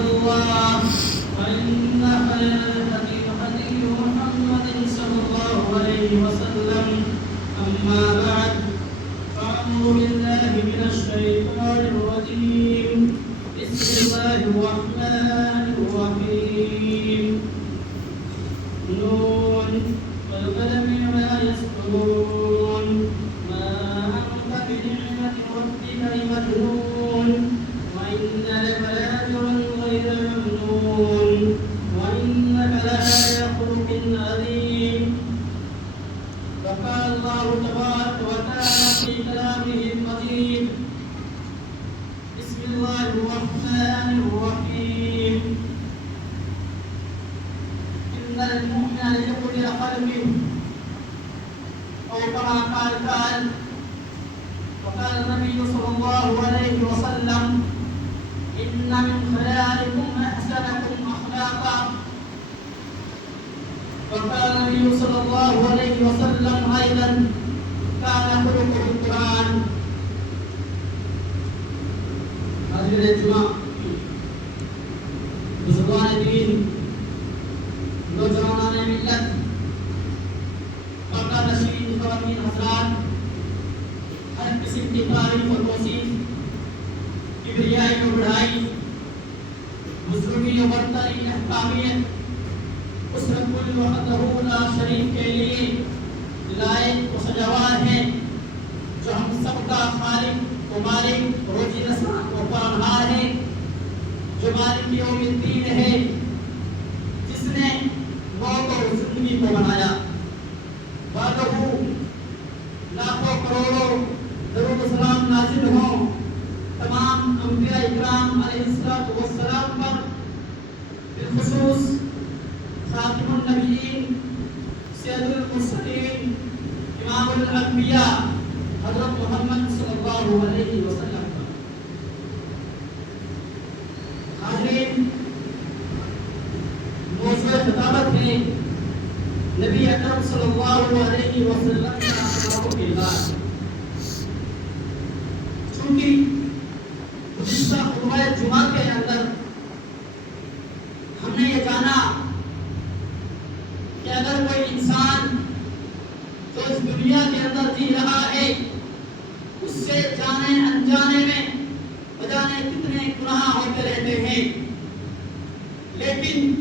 الله فإن خير الهدي هدي محمد صلى الله عليه وسلم أما بعد فأعوذ بالله من الشيطان الرجيم بسم الله الرحمن الرحيم نون والقلم وما يسطرون ما أنت بنعمة ربك بمجنون وإن لك لأجرا غير ممنون وإنك لعلى خلق عظيم. وقال الله تبارك وتعالى في كلامه المجيد بسم الله الرحمن الرحيم إن المؤمن ليقبل قلبه أو كما قال وقال النبي صلى الله عليه وسلم إن من خياركم أحسنكم أخلاقا. وقال النبي صلى الله عليه وسلم أيضا كان خلقه القرآن. حاضرین جمعہ، بزرگان دین، نوجوانان ملت، پردہ نشین خواتین حضرات، ہر قسم کی تعریف اور توصیف، کبریائی و بڑھائی، بزرگی و برتری، احکامیت اس رب وحدہ لا شریک کے لیے لائق و سزاوار ہے، جو ہم سب کا خالق و مالک، روزی رساں و پالنہار ہے، جو مالک یوم الدین ہے، جس نے موت اور زندگی کو بنایا. بعدہ لاکھوں کروڑوں درود و سلام نازل ہوں تمام انبیاء اکرام علیہ السلام پر، بالخصوص خاتم النبیین، سید المرسلین، امام الانبیاء حضرت محمد صلی اللہ علیہ وسلم پر. حاضرین، موضوع خطابت میں نبی اکرم صلی اللہ علیہ وسلم کے اخلاق کے بعد، چونکہ گزشتہ خطبہ جمعہ کے اندر ہم نے یہ جانا کہ اگر کوئی انسان جو اس دنیا کے اندر جی رہا ہے، اس سے جانے انجانے میں بجانے کتنے گناہ ہوتے رہتے ہیں، لیکن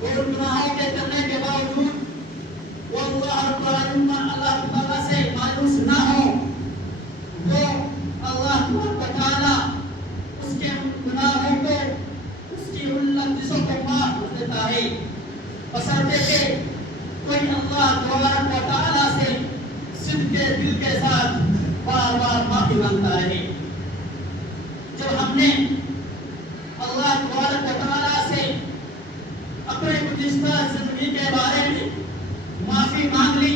وہ گناہوں کے کرنے کے باوجود وہ اللہ تعالیٰ سے مایوس نہ ہو، وہ اللہ تعالیٰ اس کے گناہوں کو، اس کی لغزشوں کو معاف کر دیتا ہے، بشرطے کہ کوئی اللہ تعالیٰ سے صدق کے دل کے ساتھ بار بار معافی مانگتا رہے. جب ہم نے اللہ تعالیٰ سے اپنے گزشتہ زندگی کے بارے میں معافی مانگ لی،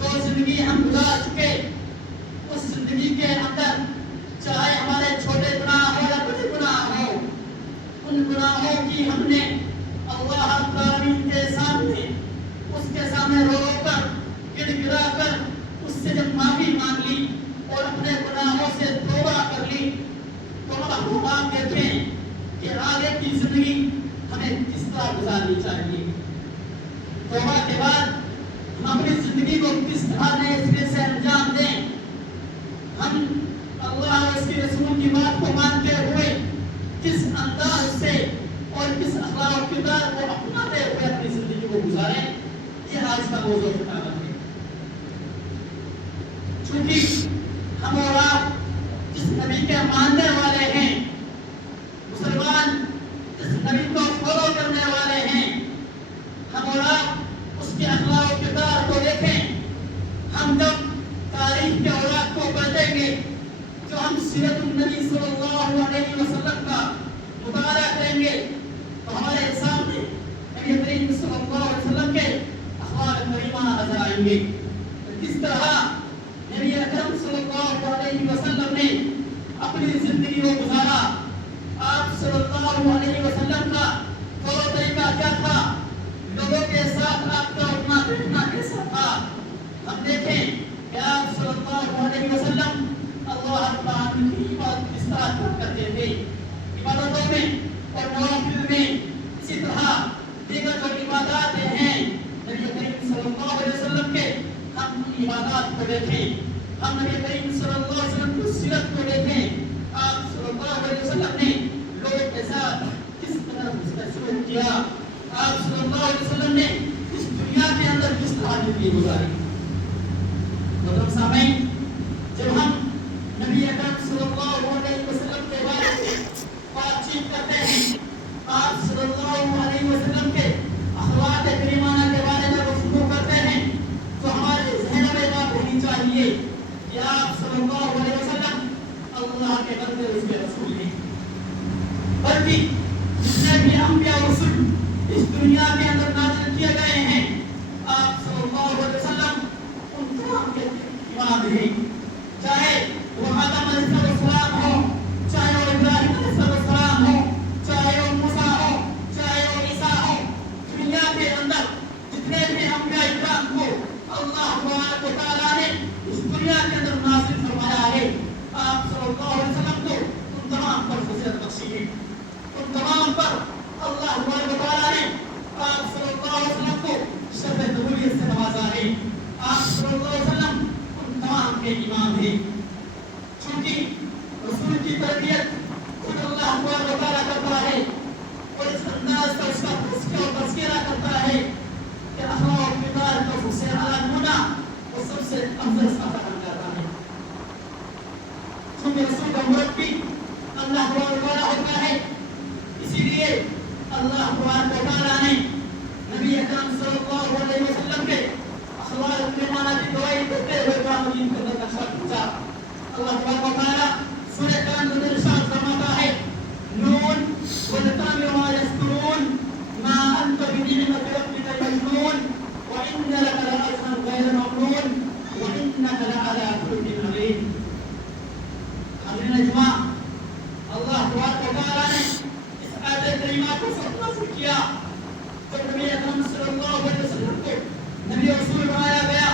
جو زندگی ہم گزار چکے، اس زندگی کے اندر چاہے ہمارے چھوٹے گناہ ہو یا بڑے گناہ ہو، ان گناہوں کی ہم نے اللہ تعالیٰ کے سامنے، اس کے سامنے رو رو کر، گر گرا کر اس سے جب معافی مانگ لی اور اپنے گناہوں سے توبہ کر لی، تو اب ہم آپ دیکھیں کہ آگے کی زندگی ہمیں کس طرح گزارنی چاہیے. توبہ کے بعد ہم اپنی زندگی کو کس طرح نئے سرے سے انجام دیں، ہم اللہ اور اس کے رسول کی بات کو مانتے ہوئے کس انداز سے اور کس اخلاق و کردار کو اپناتے ہوئے اپنی زندگی کو گزاریں، یہ آج کا موضوع خطابت ہے. چونکہ ہم اور آپ جس نبی کے ماننے والے ہیں، مسلمان جس نبی کو فالو کرنے والے ہیں، ہم اور آپ اس کے اخلاق و کردار کو دیکھیں. ہم جب تاریخ کے اوراق کو پڑھیں گے، جو ہم سیرت النبی صلی اللہ علیہ وسلم کا مطالعہ کریں گے، تو ہمارے سامنے نبی کریم صلی اللہ علیہ وسلم کے اخلاق کریمہ نظر آئیں گے. کس طرح نبی اکرم صلی اللہ علیہ وسلم نے اپنی زندگی کو گزارا، آپ صلی اللہ علیہ وسلم کا طریقہ کیا تھا، لوگوں کے ساتھ آپ کا اٹھنا بیٹھنا کیسا تھا. ہم دیکھیں کہ آپ صلی اللہ علیہ وسلم اللہ تعالیٰ کی عبادت کس طرح کرتے تھے. عبادتوں میں اور نوافل میں اسی طرح دیگر جو عبادات ہیں نبی کریم صلی اللہ علیہ وسلم کے ہم عبادات کو دیکھیں، ہم نبی کریم صلی اللہ علیہ وسلم کی سیرت کو دیکھیں، آپ صلی اللہ علیہ وسلم نے لوگوں کے ساتھ کس طرح سلوک کیا، آپ صلی اللہ علیہ وسلم نے اس دنیا کے اندر کس طرح زندگی گزاری۔ محترم سامعین، جب ہم نبی اکرم صلی اللہ علیہ وسلم کے بارے میں بات چیت کرتے ہیں، آپ صلی اللہ علیہ وسلم کے اخلاق کریمانہ کے بارے میں گفتگو کرتے ہیں، تو ہمارے ذہن میں بات رہنی چاہیے کہ آپ صلی اللہ علیہ وسلم اللہ کے بندے اس کے رسول ہیں، بلکہ جتنے بھی انبیاء و رسول اس دنیا کے اندر نازل کیے گئے ہیں، آپ صلی اللہ علیہ وسلم ان تمام کے امام ہیں، چاہے وہ آدم علیہ السلام ہو، چاہے وہ ابراہیم علیہ السلام ہو، چاہے وہ موسیٰ ہو، چاہے وہ عیسیٰ ہو، دنیا کے اندر جتنے بھی انبیاء اکرام کو اللہ تبارک و تعالیٰ نے اس دنیا کے اندر نازل فرمایا ہے، آپ صلی اللہ علیہ وسلم کو ان تمام پر فضیلت بخشی ہے، ان تمام پر اللہ تبارک و تعالیٰ نے آپ صلی اللہ علیہ وسلم کو شرف قبولیت سے نوازا ہے، آپ صلی اللہ علیہ وسلم ان تمام کے امام ہیں، چونکہ رسول کی تربیت خود اللہ تبارک و تعالیٰ کرتا ہے اور اس انداز کا اس کا تزکیہ اور تذکرہ کرتا ہے کہ اخلاق و کردار کا سب سے اعلیٰ نمونہ اور سب سے افضل صفحہ بن جاتا ہے، چونکہ رسول کا مربی اللہ تبارک و تعالیٰ ہوتا ہے، اسی لیے اللہ تبارک و تعالیٰ نے نبی اکرم صلی اللہ علیہ وسلم کے اخلاق کریمانہ کی گواہی دیتے ہوئے قرآن مجید کے اندر نقشہ کھینچا۔ اللہ تبارک و تعالیٰ سورہ قرآن کے اندر ارشاد فرماتا ہے، نون والقلم وما یسطرون ما انت بنعمت ربک مجنون وان لک لاجرا غیر ممنون وانک لعلی خلق عظیم۔ حضرین اجماع، اللہ تبارک و تعالیٰ نے اس آیت کریمہ کو نازل کیا جب نبی اکرم صلی اللہ علیہ وسلم کو نبی رسول بنایا گیا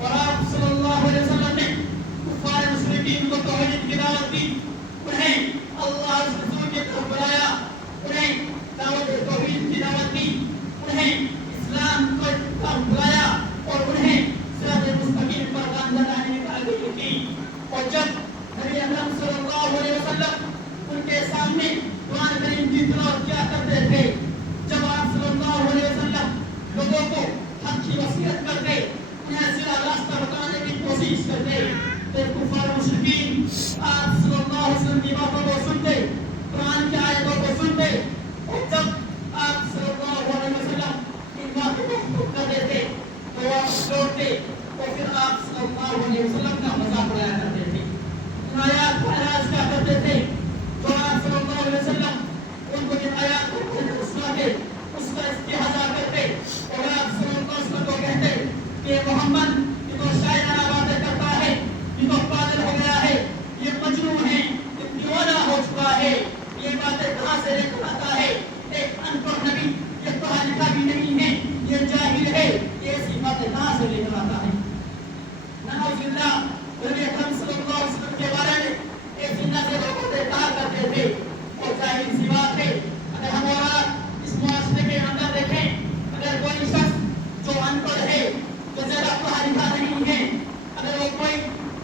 اور آپ صلی اللہ علیہ وسلم نے کفار مشرکین کو توحید کی دعوت دی، انہیں اللہ اس رسول کی طرف بلایا، انہیں دعوت توحید کی دعوت دی، انہیں اسلام کو طرف بلایا اور انہیں صراط مستقیم پر گامزن رہنے کا عہد کی، اور جب نبی اکرم صلی اللہ علیہ وسلم ان کے سامنے قرآن کریم کی تلاوت کیا کرتے تھے، جب آپ صلی اللہ علیہ وسلم لوگوں کو حق کی وصیت کرتے، انہیں سیدھا راستہ بتانے کی کوشش کرتے، تو کفار مشرکین آپ صلی اللہ علیہ وسلم کی باتوں کو سنتے، قرآن کی آیتوں کو سنتے، اور جب آپ صلی اللہ علیہ وسلم ان باتوں کو حکم کر دیتے تو وہ لوٹتے اور پھر آپ صلی اللہ علیہ وسلم کا مذاق اڑایا کرتے تھے، ان آیات کا اعراض کیا کرتے تھے، تو آپ صلی اللہ علیہ وسلم ان کو جن آیات کو سناتے اس کا استحضاء کرتے اور آپ صلی اللہ علیہ وسلم کو کہتے کہ محمد یہ تو شاعرانہ باتیں کرتا ہے، یہ تو پاگل ہو گیا ہے، یہ مجنون ہے، یہ دیوانہ ہو چکا ہے، یہ باتیں کہاں سے لے کر آتا ہے، ایک ان پڑھ نبی، یہ پڑھا لکھا بھی نہیں ہے، یہ جاہل ہے، یہ ایسی باتیں کہاں سے لے کر آتا ہے۔ نعوذ باللہ، نبی اکرم صلی اللہ علیہ وسلم کے بارے میں ایسی نظروں کو کہا کرتے تھے، اور ظاہر سی بات ہے اگر ہم اور اس معاشرے کے اندر دیکھیں، اگر کوئی شخص جو ان پڑھ ہے، جو زیادہ پڑھا لکھا نہیں ہے، اگر وہ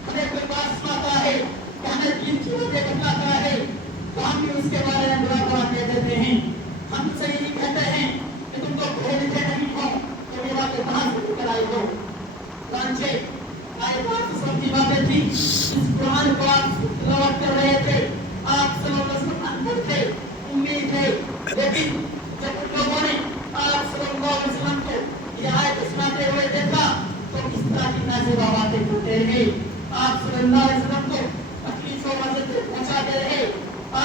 ہمیں کوئی بات سناتا ہے کہ ہمیں دین کی باتیں بتاتا ہے تو ہم بھی اس کے بارے میں برا بھلا کہہ دیتے ہیں، ہم سے یہ کہتے ہیں کہ تم تو پڑھے لکھے نہیں ہو تو یہ باتیں کہاں سے لے کر آئے ہو۔ چنانچہ آیات سب کی باتیں تھی، اس قرآن کو آپ تلاوت کر رہے تھے، آپ صلی اللہ علیہ وسلم اندر تھے، امید تھے، لیکن جب ان لوگوں نے آپ صلی اللہ علیہ وسلم کو یہ آیت سناتے ہوئے دیکھا تو اس طرح کی نازیبا باتیں کرتے رہے، آپ صلی اللہ علیہ وسلم کو تکلیف و مدد پہنچاتے رہے،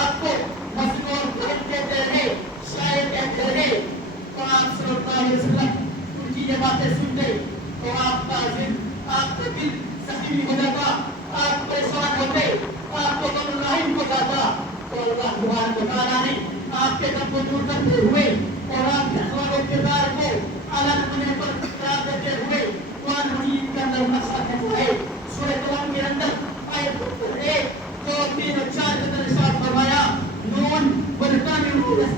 آپ کو مظلوم کہتے رہے، شاعر کہتے رہے، تو آپ صلی اللہ علیہ وسلم ان کی یہ باتیں سنتے تو آپ کا دل زخمی ہو جاتا، آپ پریشان ہوتے، آپ کو غم لاحق ہو جاتا، تو اللہ تبارک و تعالیٰ نے آپ کے غم کو دور کرتے ہوئے اور آپ کے اخلاق و کردار کو اعلیٰ نمونے پر قرار دیتے ہوئے قرآن مجید کے اندر نقشہ کھینچا ہے۔ سورہ قلم کے اندر آیت نمبر 1، 2، 3 اور 4 کے اندر ارشاد فرمایا، نون والقلم وما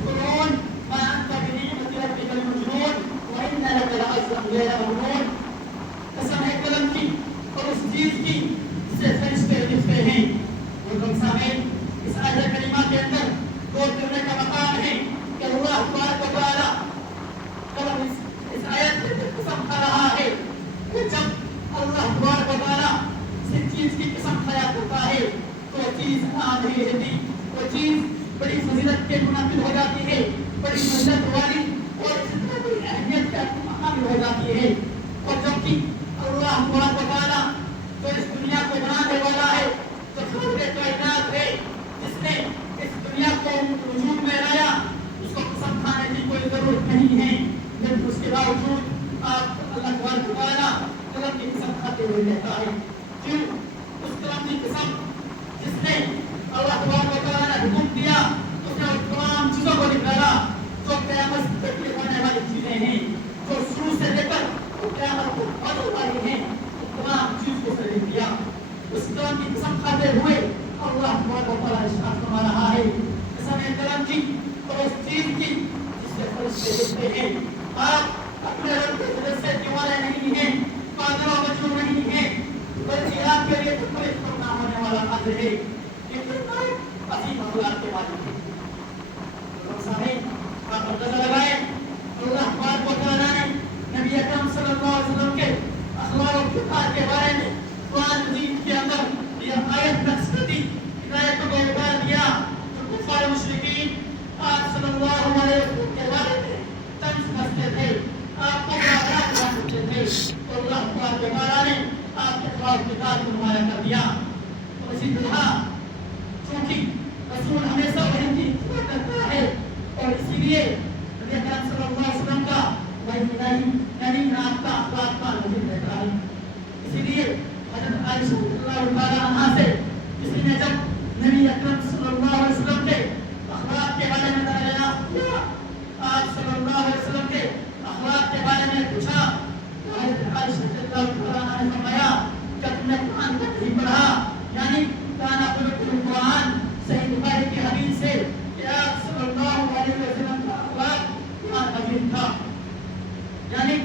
اس آیت کریمہ کے اندر غور کرنے کا مقام ہے کہ اللہ تبارک و تعالی جب اس آیت میں قسم کھا رہا ہے کہ جب اللہ تبارک و تعالی کسی چیز کی قسم کھایا کرتا ہے تو وہ چیز عام نہیں رہتی، وہ چیز بڑی فضیلت کے منعقد ہو جاتی ہے، بڑی فضیلت والی اور اس میں بڑی اہمیت کا مقام ہو جاتی ہے۔ اور جبکہ اللہ تبارک و تعالی جو اس دنیا کو بنانے والا ہے، جو خالق کائنات ہے، جس نے اس دنیا کو وجود میں لایا، اس کو قسم کھانے کی کوئی ضرورت نہیں ہے، لیکن اس کے باوجود آپ اللہ تبارک و تعالی قلم کی قسم کھاتے ہوئے رہتا ہے۔ کیوں؟ اس قلم کی قسم جس نے اللہ تبارک و تعالی نے حکم دیا، اس نے اس تمام چیزوں کو نکالا جو قیامت تک ہونے والی چیزیں ہیں، جو شروع سے لے کر قیامت کو بدل والی ہیں، تمام چیز کو سے لکھ دیا۔ اس قلم کی قسم کھاتے ہوئے اللہ تبارک و تعالی ارشاد فرما رہا ہے، قسم قلم کی اور اس چیز کی جس سے فرشتے لکھتے ہیں۔ آپ اپنے رب کے فضل سے دیوانے نہیں ہیں، پاگل و مجنون نہیں ہیں، بلکہ آپ کے لیے تو کوئی فرق نہ ہونے والا قادر ہے، کتنا عظیم اخلاق کے مالک ہے۔ آپ اندازہ لگائیں اللہ تبارک و تعالی نے نبی اکرم صلی اللہ علیہ وسلم کے اخلاق و کردار کے بارے میں قرآن مجید کے اندر یہ آیت نقص کرتی ہدایت کو اتار دیا۔ جو کفار مشرکین آپ صلی اللہ علیہ وسلم کے بارے میں طنز کرتے تھے، آپ کو مذاق کرتے تھے، تو اللہ تبارک و تعالی نے آپ کے اخلاق و کردار کو نمایاں کر دیا۔ اور اسی طرح چونکہ رسول ہمیشہ وحی کی اتباع کرتا ہے اور اسی لیے نبی اکرم صلی اللہ علیہ وسلم کا وحی نہیں یعنی آپ کا اخلاق کا نظر رہتا ہے۔ اسی لیے حضرت عائشہ رضی اللہ تعالی عنہا سے کسی نے جب نبی اکرم صلی اللہ علیہ وسلم کے اخلاق کے بارے میں دریافت کیا، آپ صلی اللہ علیہ وسلم کے اخلاق کے بارے میں پوچھا، تو حضرت عائشہ رضی اللہ تعالی عنہا نے فرمایا کہ تم نے قرآن کو نہیں پڑھا، یعنی کان خلق القرآن، صحیح بخاری کی حدیث ہے کہ آپ صلی اللہ علیہ وسلم کا اخلاق قرآن مجید تھا، یعنی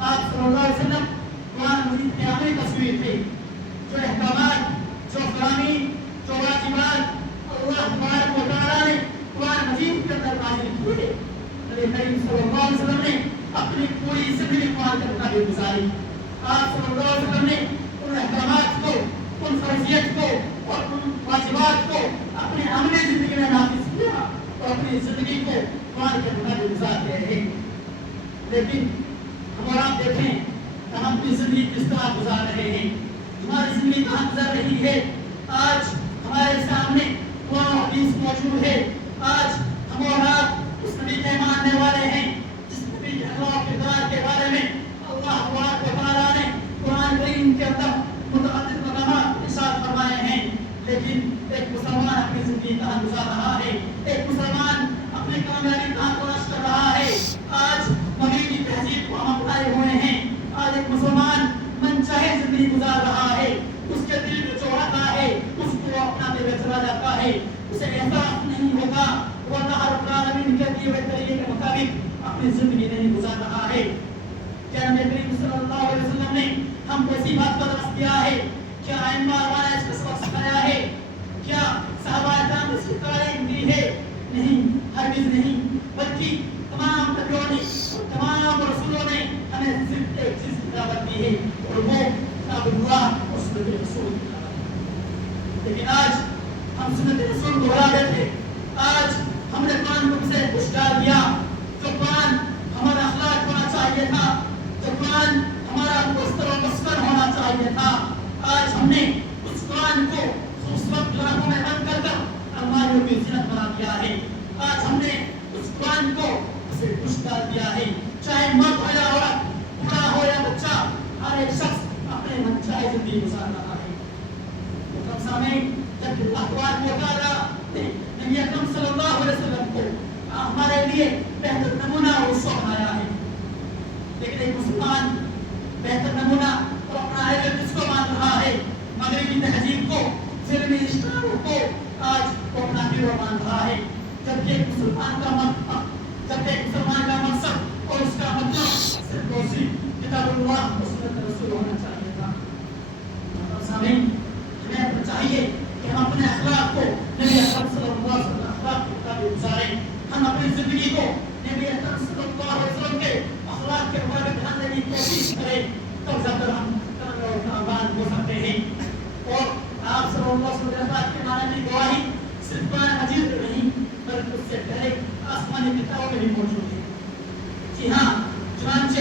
آپ صلی اللہ علیہ وسلم قرآن مجید کے عملی تصویر تھے۔ جو احکامات، جو قوانین، جو واجبات اللہ تبارک و تعالی نے قرآن مجید کے اندر نازل کیے، نبی کریم صلی اللہ علیہ وسلم نے اپنی پوری زندگی قرآن کے مطابق گزاری۔ آپ صلی اللہ علیہ وسلم نے ان احکامات کو، ان فرضیت کو اور ان واجبات کو اپنی عملی زندگی میں نافذ کیا اور اپنی زندگی کو قرآن کے مطابق گزارتے رہے۔ لیکن ہم اور آپ دیکھیں کہ ہم اپنی زندگی کس طرح گزار رہے ہیں، ہماری زندگی کہاں گزر رہی ہے۔ آج ہمارے سامنے قرآن و حدیث موجود ہے، آج ہم اور آپ اس نبی کے ماننے والے ہیں جس نبی کے اخلاق و کردار کے بارے میں اللہ تبارک و تعالیٰ نے قرآن کریم کے اندر متعدد مقامات ارشاد فرمائے ہیں۔ لیکن ایک مسلمان اپنی زندگی کہاں گزار رہا ہے، ایک مسلمان اپنی کامیابی کہاں تلاش کر رہا ہے۔ آج مغربی تہذیب کو ہم اپنائے ہوئے ہیں، آج ایک مسلمان من چاہے زندگی گزار رہا ہے، اس کے دل میں جو آتا ہے اس کو اپناتے ہوئے چلا جاتا ہے، اسے احساس نہیں ہوتا وہ اللہ رب العالمین کے دیے ہوئے طریقے کے مطابق اپنی زندگی نہیں گزار رہا ہے۔ کیا نبی کریم صلی اللہ علیہ وسلم نے ہم کو اسی بات کا درس دیا ہے؟ کیا ائمہ اربعہ نے اس کا سبق سکھایا ہے؟ کیا صحابہ کرام نے اس کی تعلیم دی ہے؟ نہیں، ہرگز نہیں، بلکہ تمام نبیوں نے تمام رسولوں نے ہمیں صرف ایک چیز کی دعوت دی ہے اور وہ کتاب اللہ اور سنت رسول کی دعوت ہے۔ لیکن آج ہم سنت رسول کو بھلا دیتے، آج ہم نے قرآن کو سے کچھ ڈال دیا۔ جو قرآن ہمارا اخلاق ہونا چاہیے تھا، جو قرآن ہمارا مستر و مسکر ہونا چاہیے تھا، آج ہم نے اس قرآن کو خوبصورت لوحوں میں بند کر کر الماریوں کی زینت بنا دیا ہے۔ آج ہم نے اس قرآن کو اسے کچھ ڈال دیا ہے، چاہے مرد ہو یا عورت، بوڑھا ہو یا بچہ، ہر ایک شخص اپنے من چاہے زندگی گزار رہا ہے۔ محترم سامعین، جب اللہ تبارک و تعالیٰ نے نبی اکرم صلی اللہ علیہ وسلم کو ہمارے لیے بہتر نمونہ اور اسوہ بنایا ہے، لیکن ایک مسلمان بہتر نمونہ اور اپنا آئیڈل کس کو مان رہا ہے؟ مغربی تہذیب کو، فلمی اشتہاروں کو آج وہ اپنا ہیرو مان رہا ہے، جبکہ ایک مسلمان کا مقصد اور اس کا مطلب صرف اور صرف کتاب اللہ اور سنت رسول ہونا چاہیے تھا۔ سامعین، ہمیں چاہیے کہ ہم اپنے اخلاق کو نبی اکرم صلی کو نبی اکرم صلی اللہ علیہ وسلم کے اخلاق کے بارے میں دھیان دینے کی کوشش کریں تب جا کر ہم کامیاب ہو سکتے ہیں. اور آپ صلی اللہ علیہ وسلم کے معنی کی گواہی صرف قرآن مجید میں نہیں بلکہ اس سے پہلے آسمانی کتابوں میں بھی موجود ہے. جی ہاں، چنانچہ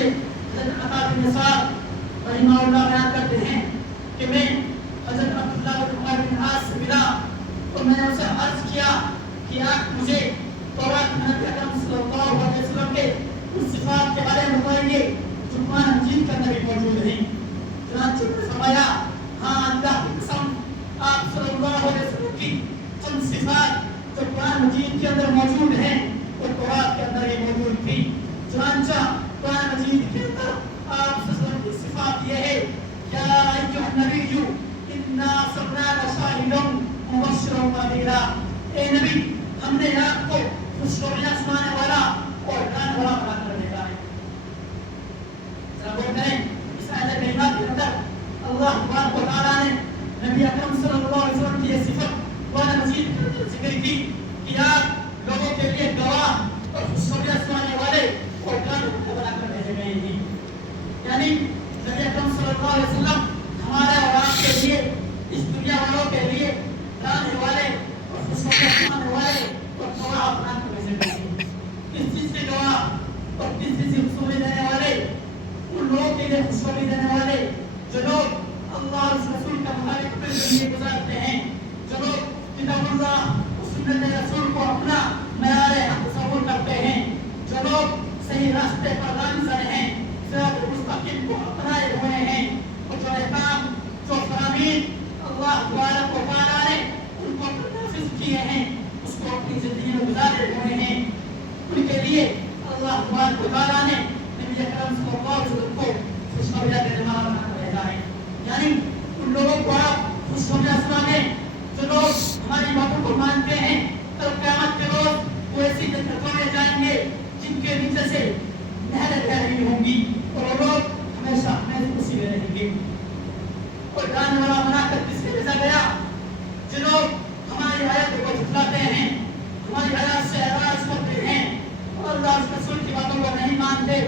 حضرت عطا بن یسار رحمہ اللہ بیان کرتے ہیں کہ میں حضرت عبداللہ بن عمر بن عاص سے ملا اور میں نے اسے عرض کیا کہ آپ مجھے تورات میں نبی اکرم صلی اللہ علیہ وسلم کے ان صفات کے بارے میں بتائیں گے جو قرآن مجید کے اندر بھی موجود ہیں. چنانچہ انہوں نے فرمایا ہاں اللہ کی قسم آپ صلی اللہ علیہ وسلم کی چند صفات جو قرآن مجید کے اندر موجود ہیں وہ تورات کے اندر ہی موجود تھی. چنانچہ قرآن مجید کے اندر آپ صلی اللہ علیہ وسلم کی صفات یہ ہے یا ایھا النبی انا ارسلناک شاہدا مبشرا ونذیرا، اے نبی ہم نے آپ کو خوشخبریاں سنانے والا اور ڈرانے والا بنا کر بھیجا ہے. ذرا غور کریں اس آیت کریمہ کے اندر اللہ تبارک و تعالیٰ نے نبی اکرم صلی اللہ علیہ وسلم کی یہ صفت قرآن مجید کے اندر ذکر کی کہ آپ لوگوں کے لیے گواہ اور خوشخبریاں سنانے والے اور ڈرانے والے بنا کر بھیجے گئے ہیں. یعنی نبی اکرم صلی اللہ علیہ وسلم ہمارے اور آپ کے لیے اس دنیا والوں کے لیے ڈرانے والے اور خوشخبریاں سنانے والے اور گواہ بنا کر بھیجے گئے ہیں. کس چیز کے گواہ اور کس چیز کی خوشخبری دینے والے؟ ان لوگوں کے لیے خوشخبری دینے والے جو لوگ اللہ اور اس رسول کا مخالف زندگی گزارتے ہیں، جو لوگ کتاب اللہ اور سنت رسول کو اپنا معیار حق تصور کرتے ہیں، جو لوگ صحیح راستے پر گامزن ہیں، صراط مستقیم کو اپنائے ہوئے ہیں اور جو احکام جو فرامین اللہ تبارک و تعالیٰ نے ان کو نافذ کیے ہیں اس کو اپنی زندگی میں گزارے ہوئے ہیں، ان کے لیے اللہ تبارک و تعالیٰ نے نبی اکرم صلی اللہ علیہ وسلم کو خوشخبریاں دینے والا بنا کر بھیجا ہے. یعنی ان لوگوں کو آپ خوشخبریاں سنائیں جو لوگ ہماری باتوں کو مانتے ہیں، کل قیامت کے روز وہ ایسی جنتوں میں جائیں گے جن کے نیچے سے نہریں بہہ رہی ہوں گی اور وہ لوگ ہمیشہ ہمیشہ اسی میں رہیں گے. اور ڈرانے والا بنا کر کس لیے بھیجا گیا؟ جو لوگ ہماری آیت کو جھٹلاتے ہیں، ہماری آیات سے اعراض کرتے ہیں اور اللہ کے رسول کی باتوں کو نہیں مانتے،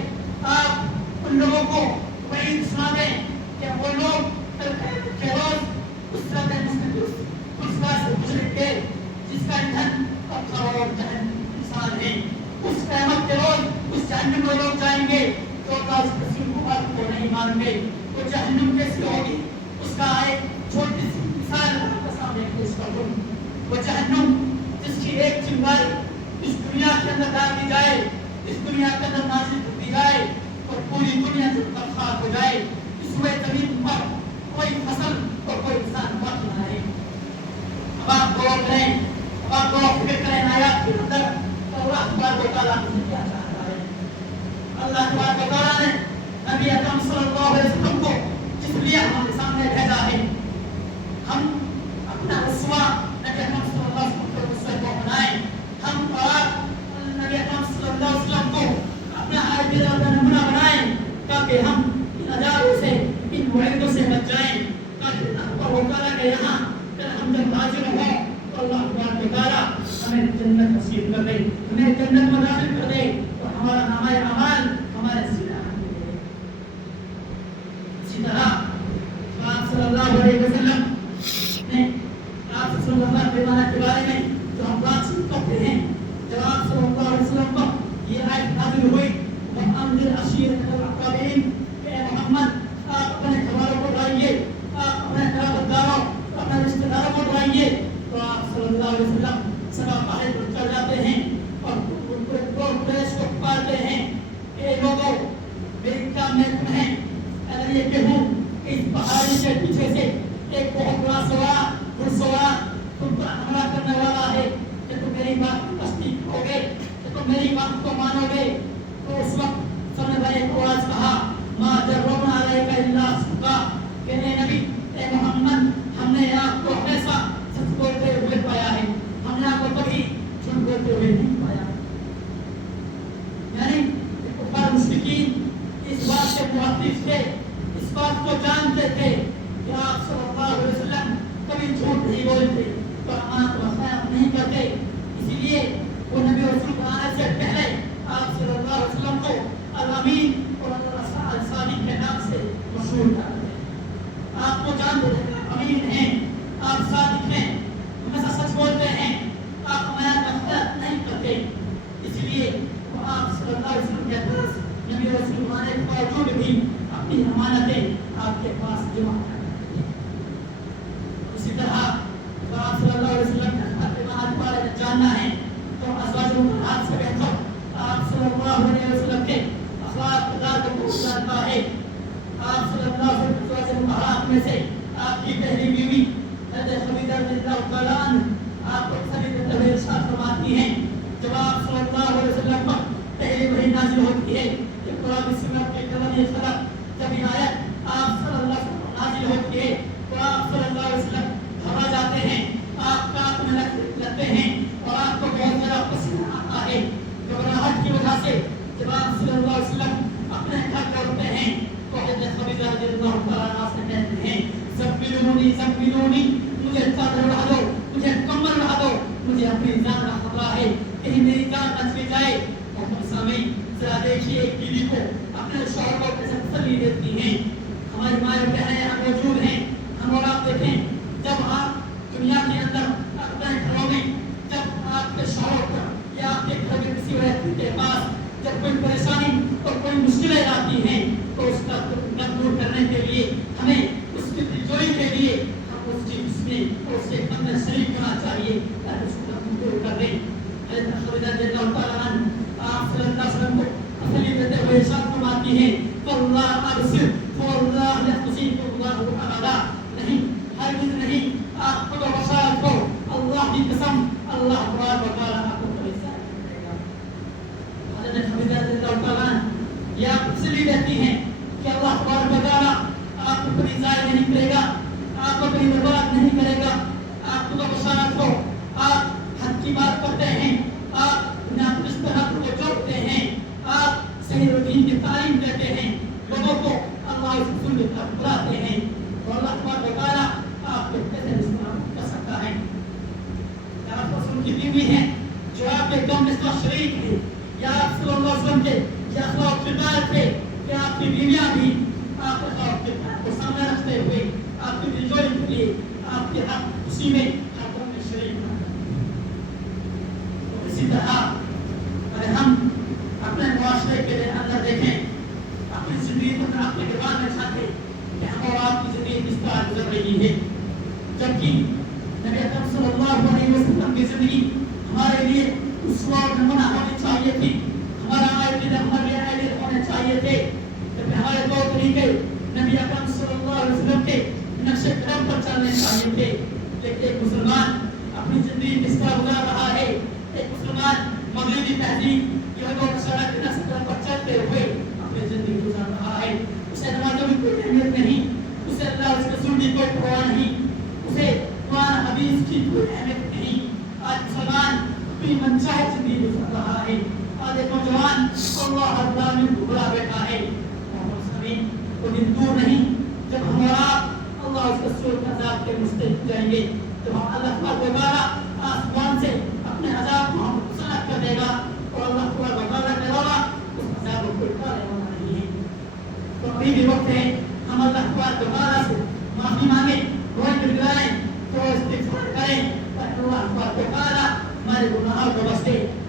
آپ ان لوگوں کو وعید سنا دیں کہ وہ لوگ کل قیامت کے روز اس صراط مستقیم اس راہ سے گزریں گے جس کا ایندھن پتھر اور انسان ہے. اس قیامت کے روز اس جہنم میں لوگ جائیں گے جو اللہ اس رسول کو بات کو نہیں مان گے. وہ جہنم کیسی ہوگی اس کا ایک چھوٹی سی مثال آپ کے سامنے پیش کر دوں. وہ جہنم جس کی ایک چنگاری اس دنیا کے اندر ڈال دی جائے، اس دنیا کے اندر نازل کر دی جائے اور پوری دنیا سے خاک ہو جائے، اس ہوئے زمین پر کوئی فصل اور کوئی انسان باقی نہ رہے. اب آپ غور کریں، اب آپ غور فکر کریں آیات کے اندر تو اللہ تبارک و تعالیٰ نے کیا چاہتا ہے. اللہ تبارک و تعالیٰ نے نبی اکرم صلی اللہ علیہ وسلم کو جس لیے ہمارے سامنے بھیجا ہے، ہم اپنا رسوا نبی اکرم صلی اللہ علیہ وسلم کے رسول کو بنائیں، ہم اور نبی اکرم صلی اللہ علیہ وسلم کو اپنا آئیڈیل اور نمونہ بنائیں تاکہ ہم ان عذابوں سے ان وعیدوں سے بچ جائیں، تاکہ اللہ و تعالیٰ کے یہاں پھر ہم جب حاضر ہوں تو اللہ تبارک و تعالیٰ ہمیں جنت نصیب کر دے، ہمیں جنت میں داخل کر دے اور ہمارا نامہ اعمال ہمارے سیدھا دے. اسی طرح آپ صلی اللہ علیہ وسلم نے آپ صلی اللہ علیہ وسلم کے بارے میں جو ہم بات کرتے ہیں، جب آپ صلی اللہ علیہ وسلم پر یہ آیت نازل ہوئی وَأَنذِرْ عَشِيرَتَكَ الْأَقْرَبِينَ، اے محمد آپ اپنے گھر والوں کو ڈرائیے، آپ اپنے قرابت داروں اپنے رشتہ داروں کو ڈرائیے. تو آپ صلی اللہ علیہ وسلم سبا پہاڑ پر چڑھ جاتے ہیں اور قریش کو پکارتے ہیں، اے لوگوں میری کیا میں تمہیں اگر یہ کہوں کہ اس پہاڑی کے پیچھے سے ایک بہت بڑا سوار گھڑسوار تم پر حملہ کرنے والا ہے، کہ تم میری بات کی تصدیق کرو گے، کہ تم میری بات کو مانو گے؟ تو اس وقت سب نے بڑے آواز کہا ما جربنا علیک الا صدقا، کہ اے نبی اے محمد ہم نے آپ کو ہمیشہ سچ بولتے ہوئے پایا ہے، ہم نے آپ کو کبھی جھوٹ بولتے ہوئے نہیں پایا. یعنی کفار مشرکین اس بات سے مواقف تھے، اس بات کو جانتے تھے کہ آپ صلی اللہ علیہ وسلم کبھی جھوٹ نہیں بولتے، تو امانت و خیانت نہیں کرتے، اسی لیے وہ نبی رسول بنانے سے پہلے زمانے کے باوجود بھی اپنی امانتیں آپ کے پاس جمع کرتے ہیں. اسی طرح آپ صلی اللہ علیہ وسلم کے ایمان والے جاننا ہے تو ازواج امہات سے بہتر آپ صلی اللہ علیہ وسلم کے اخلاق کردار کو جانتا ہے. آپ صلی اللہ علیہ وسلم کے ازواج امہات میں سے آپ کی پہلی بیوی حضرت خدیجہ رضی اللہ تعالیٰ عنہ آپ کو سبھی دیتے ہوئے ارشاد فرماتی ہیں جب آپ صلی اللہ علیہ وسلم پر پہلی وحی نازل ہوتی ہے اقرأ باسم ربک الذی خلق، جب یہ آیت آپ صلی اللہ علیہ وسلم نازل ہوتی ہے تو آپ صلی اللہ علیہ وسلم گھبرا جاتے ہیں، آپ کانپنے لگتے ہیں اور آپ کو بہت زیادہ پسینہ آتا ہے. گھبراہٹ کی وجہ سے جب آپ صلی اللہ علیہ وسلم اپنے گھر لوٹتے ہیں تو حضرت خدیجہ رضی اللہ تعالیٰ عنہا سے کہتے ہیں زملونی زملونی، مجھے چادر اڑا دو، مجھے کمبل اڑا دو، مجھے اپنی جان کا خطرہ ہے کہیں میری جان بچ بھی جائے. اور سامعین ذرا دیکھیے ایک بیوی کو اپنے شوہر کو کیسے تسلی دیتی ہیں. ہماری مائیں بہنیں یہاں موجود ہیں، ہم اور آپ دیکھیں جب آپ دنیا کے اندر اپنے گھروں میں جب آپ کے شوہر کو یا آپ کے گھر میں کسی ویکتی کے پاس جب کوئی پریشانی اور کوئی مشکلیں آتی ہیں تو اس کا دور کرنے کے لیے ہمیں اس کی دلجوئی کے لیے ہم اس چیز میں اس کے اندر شریک ہونا چاہیے تاکہ اس کو دور کر دیں. حضرت خدیجہ رضی اللہ تعالیٰ عنہ آپ صلی اللہ علیہ وسلم کو تسلی دیتے ہوئے ارشاد فرماتی ہیں فاللہ ابصر فواللہ یحفظک اللہ تعالی، نہیں ہرگز نہیں، آپ کو بشارت کو اللہ کی قسم اللہ تبارک و تعالی آپ کو پریشان کرے گا. حضرت خدیجہ رضی اللہ تعالیٰ عنہ یہ آپ تسلی دیتی ہیں کہ اللہ تبارک و تعالی آپ کو کبھی ضائع نہیں کرے گا، آپ کو کبھی برباد نہیں کرے گا. آپ کو بشارت ہو، آپ حق کی بات کرتے ہیں، آپ حق کو جوڑتے ہیں، آپ صحیح روٹین کی تعلیم دیتے ہیں، لوگوں کو اللہ اس رسول کی طرف بلاتے ہیں اور اللہ تبارک و تعالی آپ کو کیسے استعمال کر سکتا ہے. آپ رسول کی بیوی ہیں جو آپ کے دم میں شریک ہے یا آپ صلی اللہ علیہ وسلم کے یا اخلاق کردار تھے کہ آپ کی بیویاں بھی آپ کے اخلاق کردار کو سامنے رکھتے ہوئے آپ کی دلجوئی کے لیے آپ کے حق اسی میں حقوں میں شریک ہیں. اسی طرح اگر ہم اپنے معاشرے کے اندر دیکھیں اپنی زندگی کو اپنے کردار میں چاہتے کہ ہم اور آپ کی زندگی کس طرح گزر رہی ہے، جبکہ نبی اکرم صلی اللہ علیہ وسلم کی زندگی ہمارے لیے اسوہ اور نمونہ ہونی چاہیے تھی، ہمارا آئیڈیل ہونے چاہیے تھے. ہمارے طور طریقے نبی اکرم صلی اللہ علیہ وسلم کے نقش قدم پر چلنے چاہیے تھے. لیکن ایک مسلمان اپنی زندگی کس طرح گزار رہا ہے، ایک مسلمان مغربی تہذیب یہ دو نصارہ کے نقش قدم پر چلتے ہوئے اپنی زندگی گزار رہا ہے. اسے نمازوں کی کوئی اہمیت نہیں، اسے اللہ اس رسول کی کوئی پرواہ نہیں، اسے قرآن حدیث کی کوئی اہمیت نہیں. آج مسلمان اپنی منچاہے زندگی گزار رہا ہے. آج ایک نوجوان اللہ اللہ میں گھبرا بیٹھا ہے. وہ دن دور نہیں جب ہمارا اللہ اس رسول کے عذاب کے مستحق جائیں گے، جب اللہ تبارک و تعالی آسمان سے اپنے عذاب کو ہم مسلط کر دے گا اور اللہ تبارک و تعالی نے والا اس عذاب کو ٹالنے والا نہیں ہے. تو ابھی بھی وقت ہے ہم اللہ تبارک و تعالی سے معافی مانگیں، روئیں گڑگڑائیں، تو استغفار کریں تاکہ اللہ تبارک و تعالی ہمارے گناہوں کو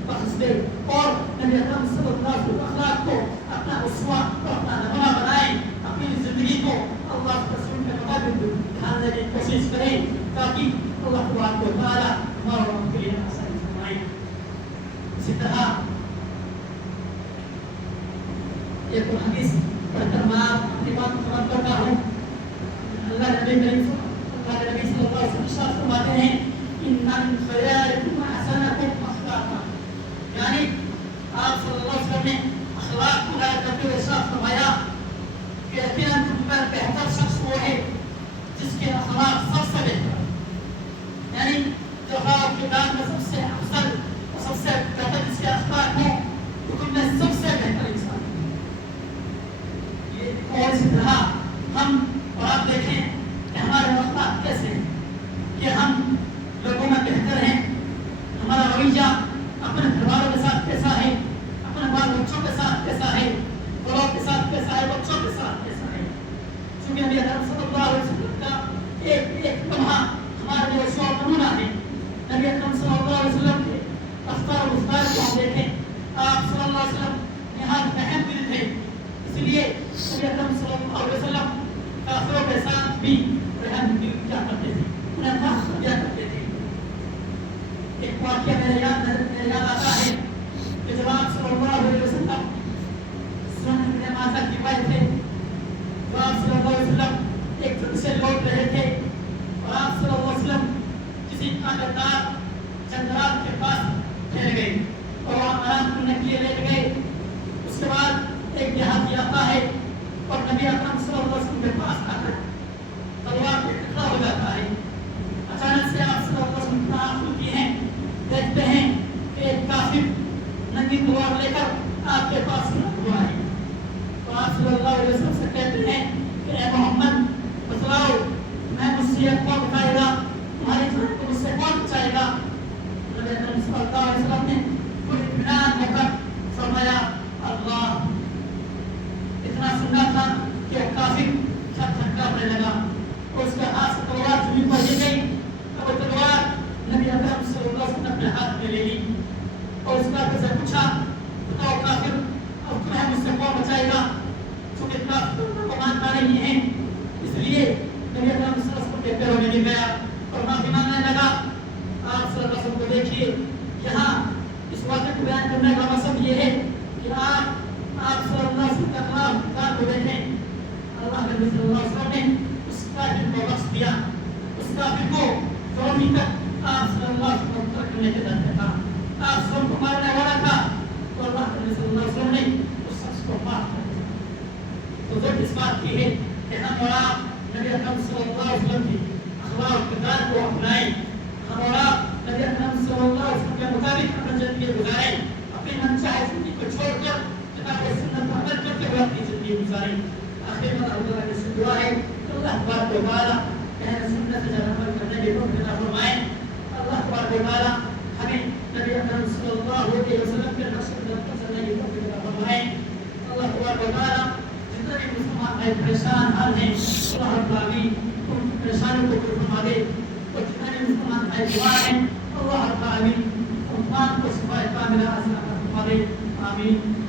بخش دے اور نبی اکرم صلی اللہ علیہ وسلم اخلاق کو اپنا اسوہ اور اپنا نمونہ بنائیں. اپنی زندگی کو اللہ کے رسول کے مطابق ڈھالنے کی کوشش کریں تاکہ اللہ تبارک و تعالی ہمارے وقت کے لیے آسانی فرمائیں. اسی طرح ایک حدیث پڑھ کر میں اپنی بات ختم کرتا ہوں. اللہ نبی کریم صلی اللہ علیہ وسلم ارشاد فرماتے ہیں ان من خیارکم احسنکم اخلاقا، یعنی آپ صلی اللہ علیہ وسلم نے اخلاق کو بیان کرتے ہوئے ارشاد فرمایا کہ یقیناً تم پر بہتر شخص وہ ہے جس کے اخلاق سب سے بہتر، یعنی جو اخلاق کے کام میں سب سے افضل اور سب سے بہتر جس کے اخلاق ہوں وہ تم میں سب سے بہتر انسان ہے. اور اسی طرح ہم اور آپ دیکھیں کہ ہمارے اخلاق کیسے ہیں کہ ہم لوگوں میں بہتر ہیں. ہمارا رویہ اپنے گھر والوں کے ساتھ کیسا ہے، اپنے بال بچوں کے ساتھ کیسا ہے، بڑوں کے ساتھ کیسا ہے، بچوں کے ساتھ کیسا ہے. چونکہ نبی اکرم صلی اللہ علیہ وسلم کا ایک لمحہ ہمارے لیے اسوہ اور نمونہ ہے. نبی اکرم صلی اللہ علیہ وسلم کے رفتار و گفتار کو ہم دیکھیں. آپ صلی اللہ علیہ وسلم یہاں اہم دل تھے، اس میرے یاد آتا ہے کہ جب آپ صلی اللہ علیہ وسلم سنن ابن ماجہ کی روایت ہے، تو آپ صلی اللہ علیہ وسلم ایک جنگ سے لوٹ رہے تھے اور آپ صلی اللہ علیہ وسلم کسی کانٹدار جنگلات کے پاس ٹھہر گئے اور وہاں آرام کرنے کے لیے لیٹ گئے۔ اس کے بعد ایک دیہاتی آتا ہے اور نبی اکرم صلی اللہ علیہ وسلم کے پاس آ کر تلوار پہ کھڑا ہو جاتا ہے۔ اچانک سے آپ صلی اللہ علیہ وسلم کی آنکھ کھلتی ہیں، دیکھتے ہیں کہ ایک کافر ننگی تلوار لے کر آپ کے پاس کھڑا ہوا ہے۔ تو آپ صلی اللہ علیہ وسلم سے کہتے ہیں کہ اے محمد بتلاؤ میں مجھ سے کون بچائے گا، تمہاری جان کو مجھ سے کون بچائے گا؟ نبی اکرم صلی اللہ علیہ وسلم نے کوئی اطمینان ہو کر فرمایا اللہ۔ اتنا سننا تھا کہ وہ کافر تھک تھک کانپنے لگا اور اس کے ہاتھ سے تلوار زمین پر گر گئی۔ اب وہ تلوار نبی اکرم صلی اللہ علیہ وسلم نے اپنے ہاتھ میں لے لی اور اس کافر سے پوچھا بتاؤ کافر اب تمہیں مجھ سے کون بچائے گا؟ چونکہ کافر کو مانتا نہیں ہے، اس لیے نبی اکرم صلی اللہ علیہ وسلم کے پیروں میں گر گیا اور معافی مانگنے لگا۔ آپ صلی اللہ علیہ وسلم کو دیکھیے، یہاں اس واقعے کو بیان کرنے کا مقصد یہ ہے کہ آپ صلی اللہ علیہ وسلم کا کلام کو دیکھیں۔ اللہ کے نبی صلی اللہ علیہ وسلم نے اس کافر کو بخش دیا، اس کافر کو جو ابھی تک آپ صلی اللہ علیہ وسلم کو کرنے کے در پہ تھا، آپ سب کو مارنے والا تھا، تو اللہ کے نبی صلی اللہ علیہ وسلم نے اس شخص کو معاف کر دیا۔ تو ضرورت اس بات کی ہے کہ ہم اور آپ نبی اکرم صلی اللہ علیہ وسلم کی اخلاق و کردار کو اپنائیں، ہم اور آپ نبی اکرم صلی اللہ علیہ وسلم کے مطابق اپنی زندگی گزاریں، اپنی منچاہے زندگی کو چھوڑ کر کتاب و سنت پر عمل کرتے ہوئے اپنی زندگی گزاریں۔ آخر میں اللہ سے دعا ہے کہ اللہ تبارک و تعالیٰ اہل سنت پر عمل کرنے کی توفیق عطا فرمائیں۔ اللہ تبارک و تعالیٰ ہمیں نبی اکرم صلی اللہ علیہ وسلم کے نقش قدم پر چلنے کی توفیق عطا فرمائیں۔ اللہ تبارک و تعالیٰ جتنے بھی مسلمان پریشان حال ہیں اللہ رب العالمین ان پریشانیوں کو دور فرما دے، اور جتنے بھی مسلمان بیمار ہیں اللہ رب العالمین ان تمام کو شفا کاملہ حاصل عطا فرما دے، آمین۔